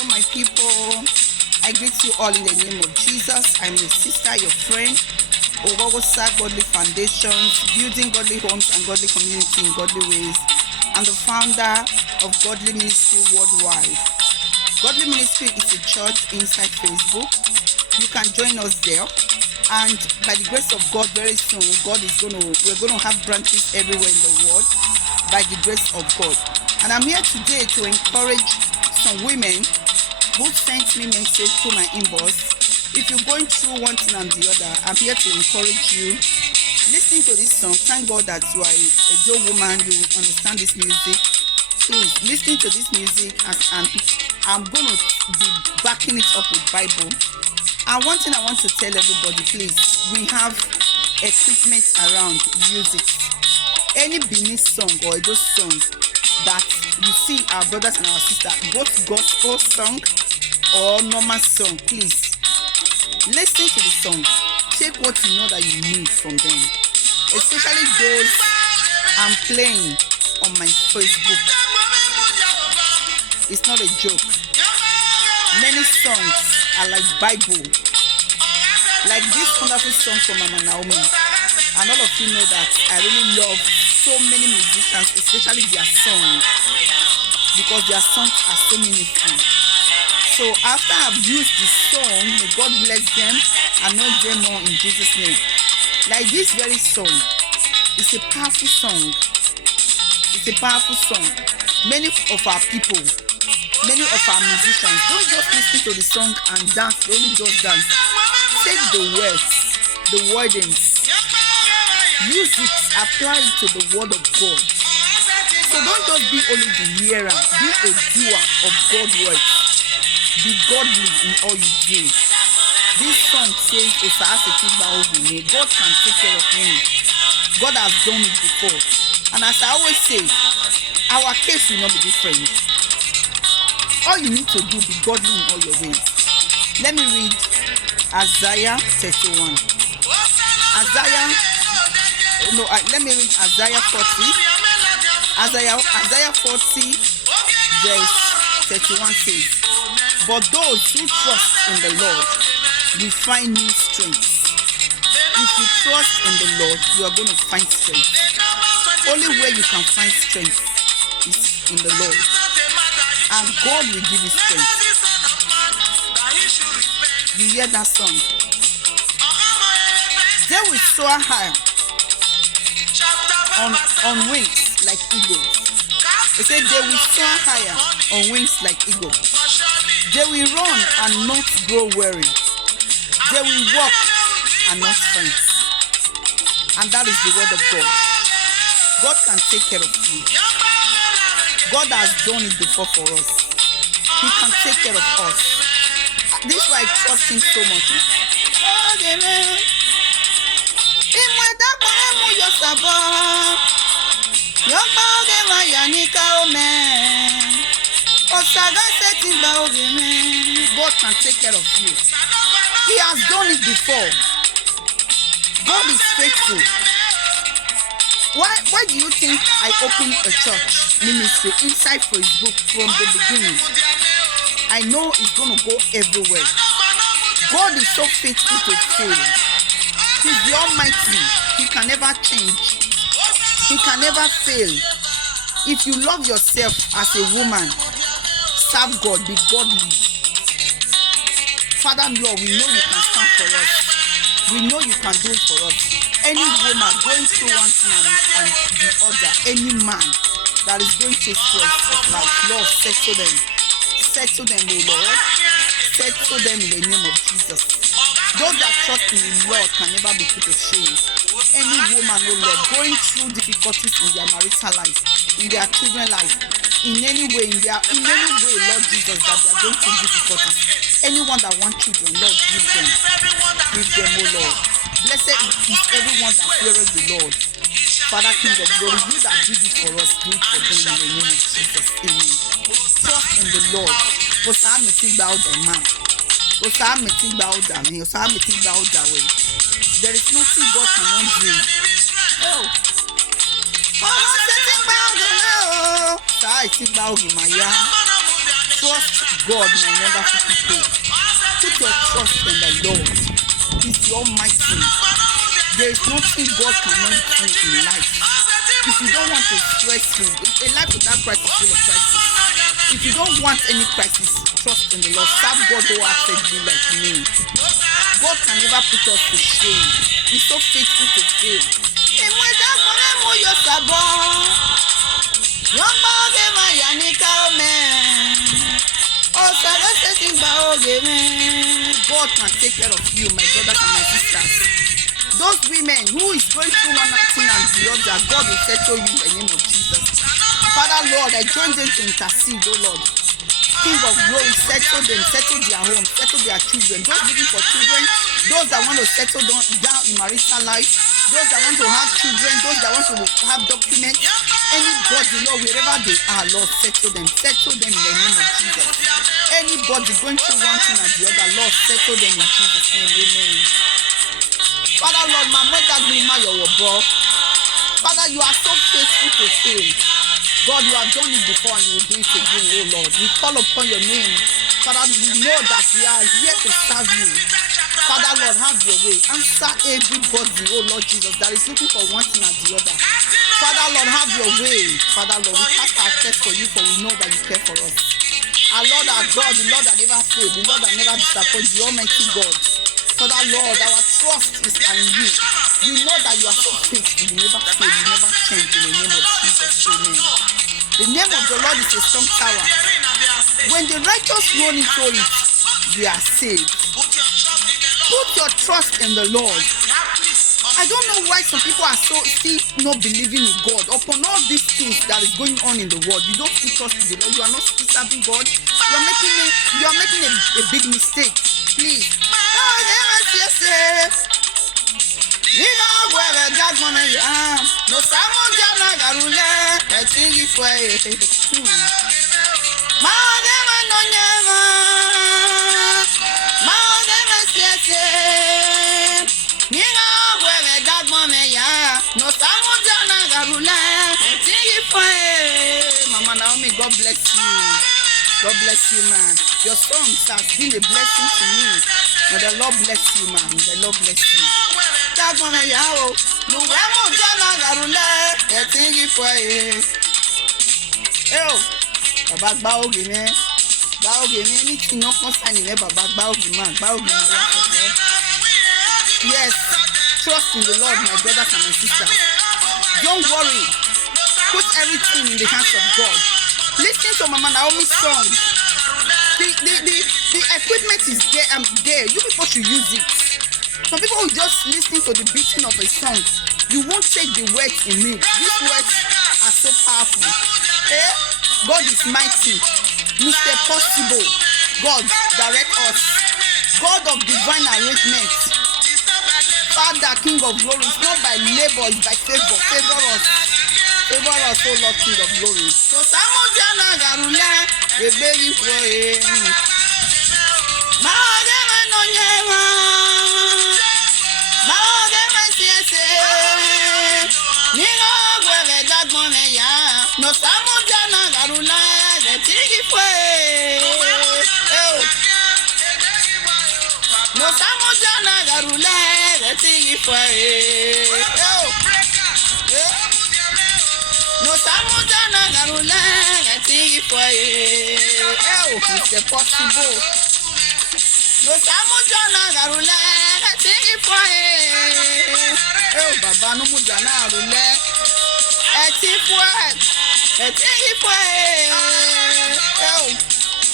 Hello, my people. I greet you all in the name of Jesus. I'm your sister, your friend, Ogogosa Godly Foundations, building godly homes and godly community in godly ways. I'm the founder of Godly Ministry Worldwide. Godly Ministry is a church inside Facebook. You can join us there. And by the grace of God, very soon, we're going to have branches everywhere in the world by the grace of God. And I'm here today to encourage some women who sent me message through my inbox. If you're going through one thing and the other, I'm here to encourage you. Listen to this song. Thank God that you are a Joe woman, you understand this music. Please listen to this music, and I'm going to be backing it up with Bible. And one thing I want to tell everybody, please, we have equipment around, use it. Any Benin song or Edo song that you see our brothers and our sisters, both gospel song or normal song, please listen to the song. Take what you know that you need from them, especially those I'm playing on my Facebook. It's not a joke. Many songs are like Bible, like this wonderful song from Mama Naomi. And all of you know that I really love so many musicians, especially their songs, because their songs are so meaningful. So after I've used the song, may God bless them and know them more in Jesus' name. Like this very song, it's a powerful song. It's a powerful song. Many of our people, many of our musicians don't just listen to the song and dance, they only just dance. Take the words, the wordings, use it, apply it to the word of God. So don't just be only the hearer, be a doer of God's words. Be godly in all you do. This song says, God can take care of me. God has done it before. And as I always say, our case will not be different. All you need to do, be godly in all your ways. Let me read Isaiah 31. Let me read Isaiah 40. Isaiah 40 verse 31 says, but those who trust in the Lord will find new strength. If you trust in the Lord, you are going to find strength. Only way you can find strength is in the Lord. And God will give you strength. You hear that song? They will soar higher on wings like eagles. They say they will soar higher on wings like eagles. They will run and not grow weary. They will walk and not faint. And that is the word of God. God can take care of you. God has done it before for us. He can take care of us. This is why I trust him so much. God can take care of you. He has done it before. God is faithful. Why do you think I opened a church ministry inside Facebook from the beginning? I know it's going to go everywhere. God is so faithful to fail. He's the Almighty. He can never change. He can never fail. If you love yourself as a woman, serve God, be godly. Father, Lord, we know you can stand for us. We know you can do it for us. Any woman going through one thing and the other, any man that is going through stress of life, Lord, settle them. Settle them, O Lord. Settle them in the name of Jesus. Those that trust in the Lord can never be put to shame. Any woman, O Lord, going through difficulties in their marital life, in their children's life, in any way, Lord Jesus, that they are going through difficulties. Anyone that wants children, Lord, give them, O Lord. Blessed is everyone that feareth the Lord. Father, King of glory, you that did it for us, do it for them in the name of Jesus. Amen. Trust in the Lord. For some meeting bow the man. For some meeting bow the me. For some meeting bow the way. There is nothing God cannot do. Oh. Oh, setting bow the now. I think bow the Maya. Trust God, my wonderful people. Put your trust in the Lord. He's the Almighty. There is nothing God cannot do in life. If you don't want to stressful, a life without Christ is full of crisis. If you don't want any crisis, trust in the Lord. Serve God wholeheartedly like me. God can never put us to shame. He's so faithful to fail. God can take care of you, my brothers and my sisters. Those women who is going through one thing and the other, God will settle you in the name of Jesus. Father, Lord, I join them to intercede, oh Lord. King of glory, settle them, settle their home, settle their children. Those looking for children, those that want to settle down in marital life, those that want to have children, those that want to have documents, anybody, Lord, wherever they are, Lord, settle them in the name of Jesus. Anybody going through one thing and the other, Lord, settle them in Jesus' name, amen. Father, Lord, my mother, Father, you are so faithful to fail. God, you have done it before and you will do it again, oh Lord. We call upon your name. Father, we know that we are here to serve you. Father, Lord, have your way. Answer everybody, oh Lord Jesus, that is looking for one thing and the other. Father, Lord, have your way. Father, Lord, we cast our test for you, for we know that you care for us. Our Lord, our God, the Lord that never fails, the Lord that never disappoints, the Almighty God. Father, Lord, our trust is in you. We know that you are so faithful, you never fail, you never change, in the name of Jesus, amen. The name of the Lord is a strong tower. When the righteous run into it, they are saved. Put your trust in the Lord. I don't know why some people are so still not believing in God. Upon all these things that is going on in the world, you don't still trust in the Lord. You are not still serving God. You are making a big mistake. Please. Mama Naomi, God bless you. God bless you, man. Your songs have been a blessing to me. May the Lord bless you, man. May the Lord bless you. Baba gba oge me anything no concern me Baba gba oge man. Yes, trust in the Lord, my brothers and my sisters. Don't worry. Put everything in the hands of God. Listen to Mama Naomi's song. The equipment is there. You people should use it. Some people will just listen to the beating of a song. You won't take the words in it. These words are so powerful. God is mighty. Mr. Possible. God, direct us. God of divine arrangement. Father, King of glory. It's not by labor, it's by favor. Favor us. Favor us, oh Lord, King of glory. So Mr. Possible. Baba no mujana rule.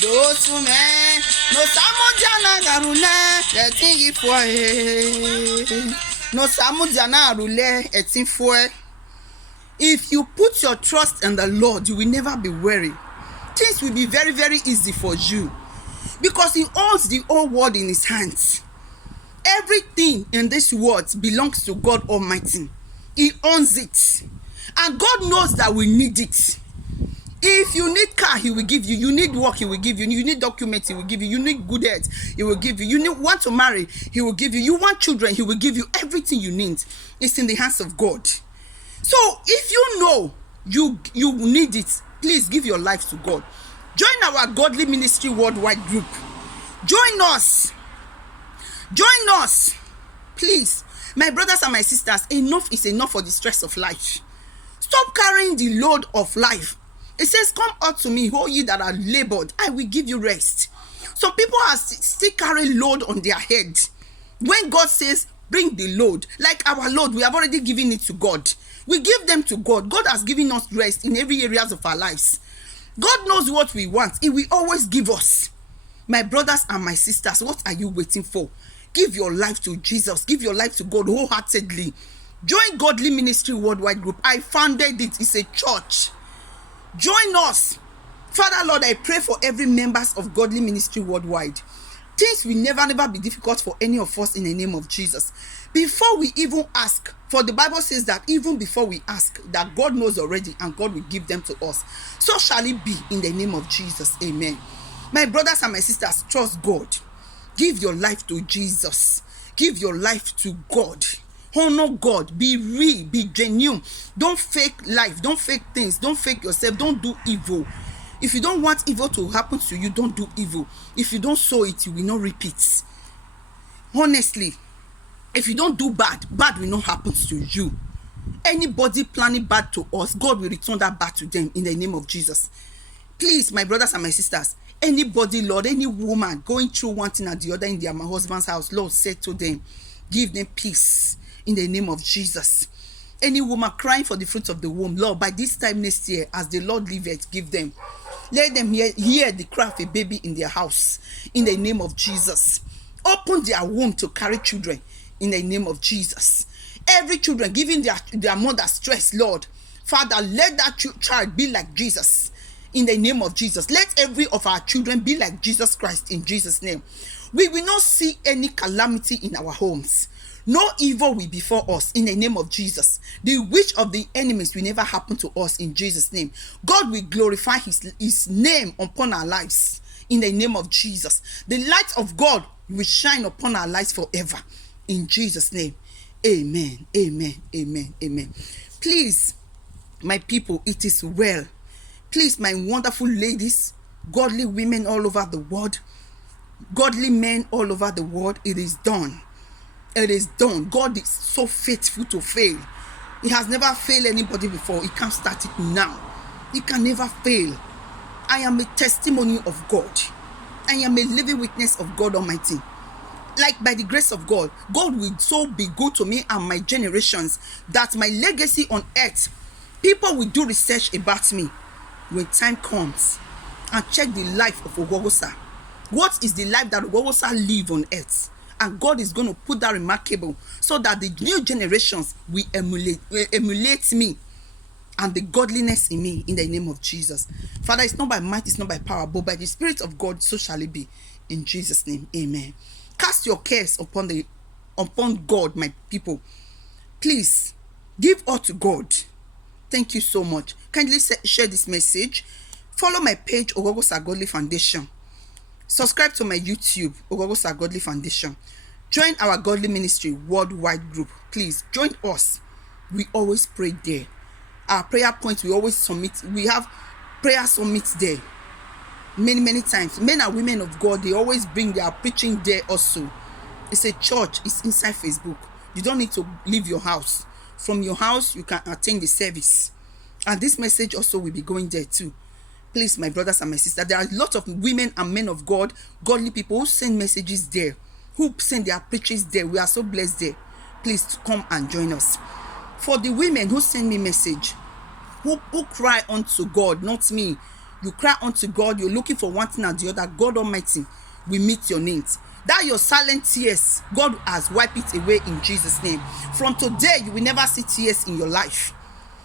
Those who men no samujana garule no samujana rule etinfue. If you put your trust in the Lord, you will never be weary. Things will be very, very easy for you because he owns the whole world in his hands. Everything in this world belongs to God Almighty. He owns it. And God knows that we need it. If you need car, he will give you. You need work, he will give you. You need documents, he will give you. You need good health, he will give you. You want to marry, he will give you. You want children, he will give you. Everything you need is in the hands of God. So if you know you need it, please give your life to God. Join our Godly Ministry Worldwide group. Join us. Join us. Please, my brothers and my sisters, enough is enough for the stress of life. Stop carrying the load of life. It says, come out to me, all ye that are labored, I will give you rest. Some people are still carrying load on their head. When God says, bring the load, like our load, we have already given it to God. We give them to God. God has given us rest in every areas of our lives. God knows what we want. He will always give us. My brothers and my sisters, what are you waiting for? Give your life to Jesus. Give your life to God wholeheartedly. Join Godly Ministry Worldwide Group. I founded it. It's a church. Join us. Father, Lord, I pray for every members of Godly Ministry Worldwide. Things will never be difficult for any of us in the name of Jesus. Before we even ask, for the Bible says that even before we ask, that God knows already and God will give them to us. So shall it be in the name of Jesus. Amen. My brothers and my sisters, trust God. Give your life to Jesus. Give your life to God. Honor God. Be real. Be genuine. Don't fake life. Don't fake things. Don't fake yourself. Don't do evil. If you don't want evil to happen to you, don't do evil. If you don't sow it, you will not reap it. Honestly, if you don't do bad, bad will not happen to you. Anybody planning bad to us, God will return that bad to them in the name of Jesus. Please, my brothers and my sisters, anybody, Lord, any woman going through one thing or the other in their husband's house, Lord, said to them, give them peace in the name of Jesus. Any woman crying for the fruit of the womb, Lord, by this time next year, as the Lord liveth, give them. Let them hear the cry of a baby in their house in the name of Jesus. Open their womb to carry children in the name of Jesus. Every children giving their mother stress, Lord, Father, let that child be like Jesus in the name of Jesus. Let every of our children be like Jesus Christ in Jesus' name. We will not see any calamity in our homes. No evil will befall us in the name of Jesus. The witch of the enemies will never happen to us in Jesus' name. God will glorify his name upon our lives in the name of Jesus. The light of God will shine upon our lives forever in Jesus' name. Amen. Amen. Amen. Amen. Please, my people, it is well. Please, my wonderful ladies, godly women all over the world, godly men all over the world, it is done. It is done. God is so faithful to fail. He has never failed anybody before. He can't start it now. He can never fail. I am a testimony of God. I am a living witness of God Almighty. Like by the grace of God, God will so be good to me and my generations that my legacy on earth, people will do research about me when time comes and check the life of Ogogosa. What is the life that Ogogosa live on earth? And God is going to put that remarkable so that the new generations will emulate me and the godliness in me in the name of Jesus. Father, it's not by might, it's not by power, but by the Spirit of God, so shall it be. In Jesus' name, amen. Cast your cares upon God, my people. Please, give all to God. Thank you so much. Kindly share this message. Follow my page, Ogogosa Godly Foundation. Subscribe to my YouTube, Ogogosa Godly Foundation. Join our Godly Ministry Worldwide group. Please join us. We always pray there. Our prayer points, we always submit. We have prayer summits there. Many times. Men and women of God, they always bring their preaching there also. It's a church. It's inside Facebook. You don't need to leave your house. From your house, you can attend the service. And this message also will be going there too. Please, my brothers and my sisters, there are a lot of women and men of God, godly people who send messages there, who send their preachers there. We are so blessed there. Please come and join us. For the women who send me message, who cry unto God, not me. You cry unto God, you're looking for one thing or the other. God Almighty will meet your needs. That your silent tears, God has wiped it away in Jesus' name. From today, you will never see tears in your life.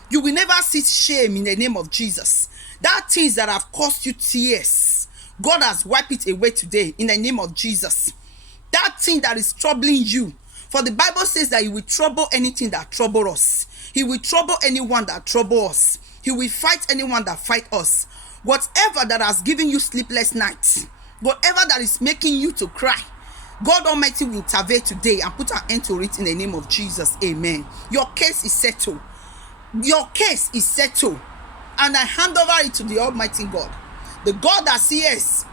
You will never see shame in the name of Jesus. That things that have caused you tears, God has wiped it away today in the name of Jesus. That thing that is troubling you, for the Bible says that He will trouble anything that troubles us. He will trouble anyone that troubles us. He will fight anyone that fight us. Whatever that has given you sleepless nights, whatever that is making you to cry, God Almighty will intervene today and put an end to it in the name of Jesus. Amen. Your case is settled. Your case is settled. And I hand over it to the Almighty God. The God that sees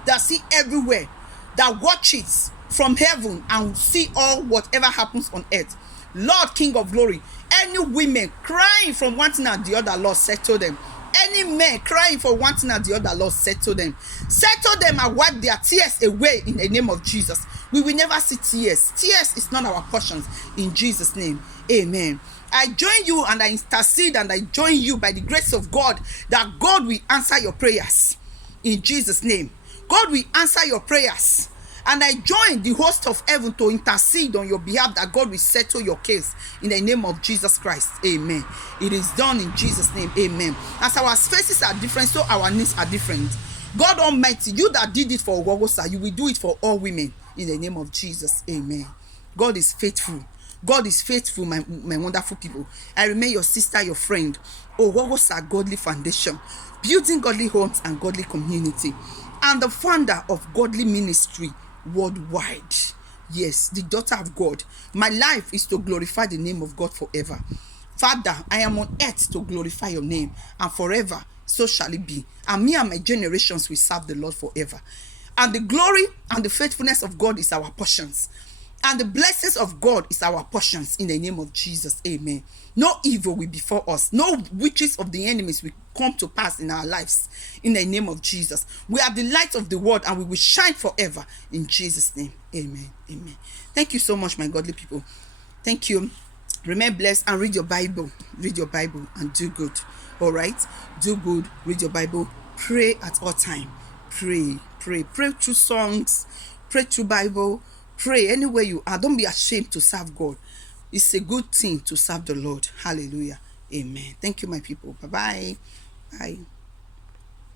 everywhere, that watches from heaven and see all whatever happens on earth. Lord, King of glory, any women crying from one thing and the other, Lord, settle them. Any men crying for one thing and the other, Lord, settle them. Settle them and wipe their tears away in the name of Jesus. We will never see tears. Tears is not our portions. In Jesus' name, amen. I join you and I intercede and I join you by the grace of God that God will answer your prayers. In Jesus' name, God will answer your prayers. And I join the host of heaven to intercede on your behalf that God will settle your case in the name of Jesus Christ. Amen. It is done in Jesus' name. Amen. As our faces are different, so our needs are different. God Almighty, you that did it for Ogogosa, you will do it for all women in the name of Jesus. Amen. God is faithful. God is faithful, my wonderful people. I remain your sister, your friend. Ogogosa Godly Foundation, building godly homes and godly community, and the founder of Godly Ministry worldwide. Yes, the daughter of God. My life is to glorify the name of God forever. Father, I am on earth to glorify your name, and forever so shall it be. And me and my generations will serve the Lord forever. And the glory and the faithfulness of God is our portions. And the blessings of God is our portions in the name of Jesus. Amen. No evil will befall us. No witches of the enemies will come to pass in our lives in the name of Jesus. We are the light of the world and we will shine forever in Jesus' name. Amen. Amen. Thank you so much, my godly people. Thank you. Remain blessed and read your Bible. Read your Bible and do good. All right? Do good. Read your Bible. Pray at all time. Pray. Pray through songs. Pray through Bible. Pray anywhere you are. Don't be ashamed to serve God. It's a good thing to serve the Lord. Hallelujah. Amen. Thank you, my people. Bye-bye. Bye.